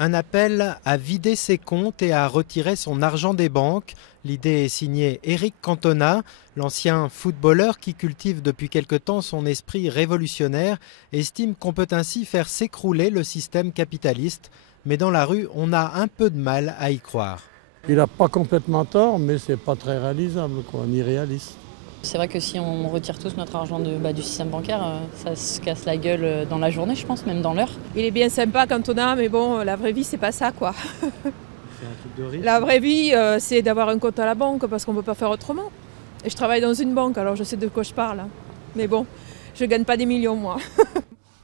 Un appel à vider ses comptes et à retirer son argent des banques. L'idée est signée Éric Cantona, l'ancien footballeur qui cultive depuis quelque temps son esprit révolutionnaire, estime qu'on peut ainsi faire s'écrouler le système capitaliste. Mais dans la rue, on a un peu de mal à y croire. Il n'a pas complètement tort, mais c'est pas très réalisable, quoi, ni réaliste. C'est vrai que si on retire tous notre argent du système bancaire, ça se casse la gueule dans la journée, je pense, même dans l'heure. Il est bien sympa Cantona, mais bon, la vraie vie, c'est pas ça, quoi. C'est un truc de risque. La vraie vie, c'est d'avoir un compte à la banque, parce qu'on ne peut pas faire autrement. Et je travaille dans une banque, alors je sais de quoi je parle. Mais bon, je ne gagne pas des millions, moi.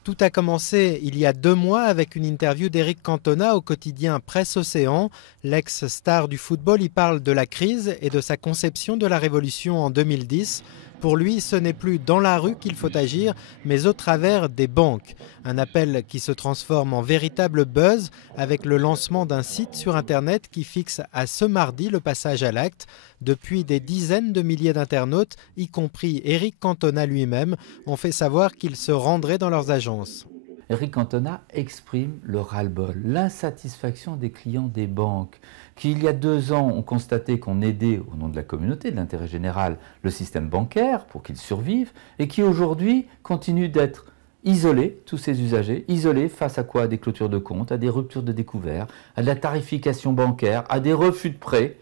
Tout a commencé il y a 2 mois avec une interview d'Éric Cantona au quotidien Presse Océan. L'ex-star du football y parle de la crise et de sa conception de la révolution en 2010. Pour lui, ce n'est plus dans la rue qu'il faut agir, mais au travers des banques. Un appel qui se transforme en véritable buzz avec le lancement d'un site sur Internet qui fixe à ce mardi le passage à l'acte. Depuis, des dizaines de milliers d'internautes, y compris Éric Cantona lui-même, ont fait savoir qu'ils se rendraient dans leurs agences. Éric Cantona exprime le ras-le-bol, l'insatisfaction des clients des banques, qui il y a 2 ans ont constaté qu'on aidait au nom de la communauté, de l'intérêt général, le système bancaire pour qu'il survive, et qui aujourd'hui continuent d'être isolés, tous ces usagers, isolés face à quoi? À des clôtures de comptes, à des ruptures de découvert, à de la tarification bancaire, à des refus de prêts.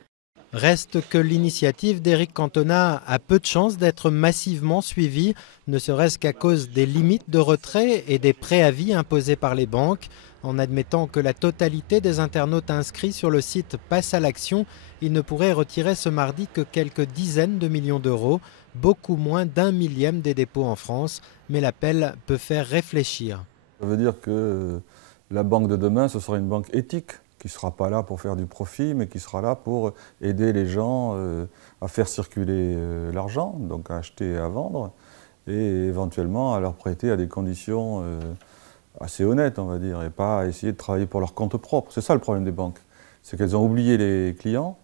Reste que l'initiative d'Éric Cantona a peu de chances d'être massivement suivie, ne serait-ce qu'à cause des limites de retrait et des préavis imposés par les banques. En admettant que la totalité des internautes inscrits sur le site passe à l'action, il ne pourrait retirer ce mardi que quelques dizaines de millions d'euros, beaucoup moins d'1 millième des dépôts en France, mais l'appel peut faire réfléchir. Ça veut dire que la banque de demain, ce sera une banque éthique, qui ne sera pas là pour faire du profit, mais qui sera là pour aider les gens à faire circuler l'argent, donc à acheter et à vendre, et éventuellement à leur prêter à des conditions assez honnêtes, on va dire, et pas à essayer de travailler pour leur compte propre. C'est ça le problème des banques, c'est qu'elles ont oublié les clients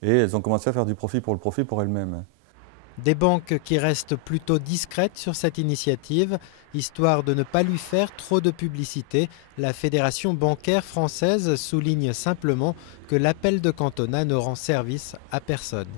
et elles ont commencé à faire du profit pour elles-mêmes. Des banques qui restent plutôt discrètes sur cette initiative, histoire de ne pas lui faire trop de publicité. La Fédération bancaire française souligne simplement que l'appel de Cantona ne rend service à personne.